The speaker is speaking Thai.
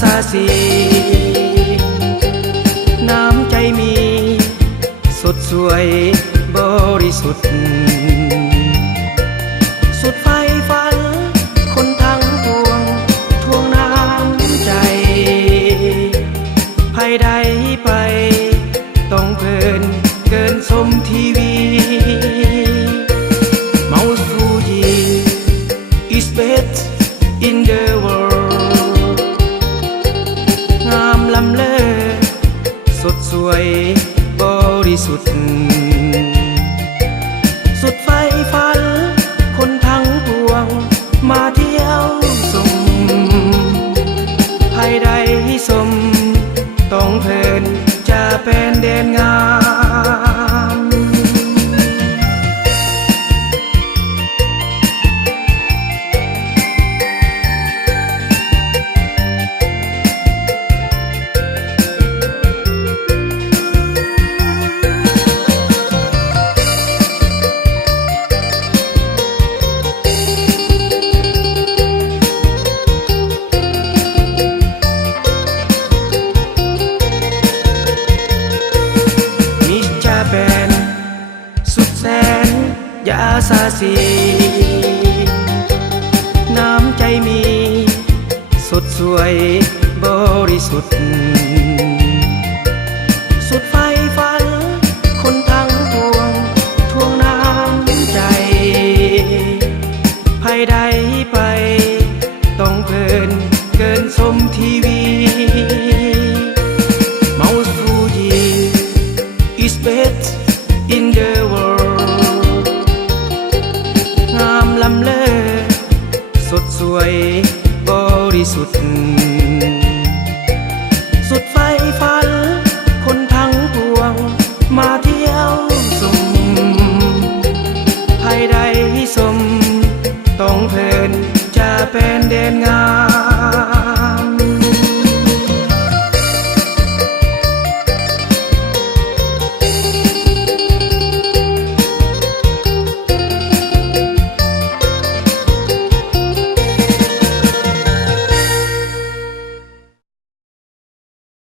ซาซีน้ำใจมีสดสวยบริสุทธิ์สุดไฟฝันคนทั้งปวงทวงน้ำใจภัยใดไปต้องเพลินเกินชมทีวีเมาส์ฟูยี is best in the world งามล้ำเลิศสดสวยบริสุทธิ์สุดไฟฝันคนทั้งปวงมาเที่ยวชมภัยใดสมต้องเพลินจะเป็นเด่นงามสุดแสนยาซาซีน้ำใจมีสดสวยบริสุทธิ์สุดไฟฝันคนทั้งปวงทวงน้ำใจภัยใดไปต้องเพลินเกินชมทีวีเมาส์ฟูยี is best in the world งามล้ำเลิศสดสวยบริสุทธิ์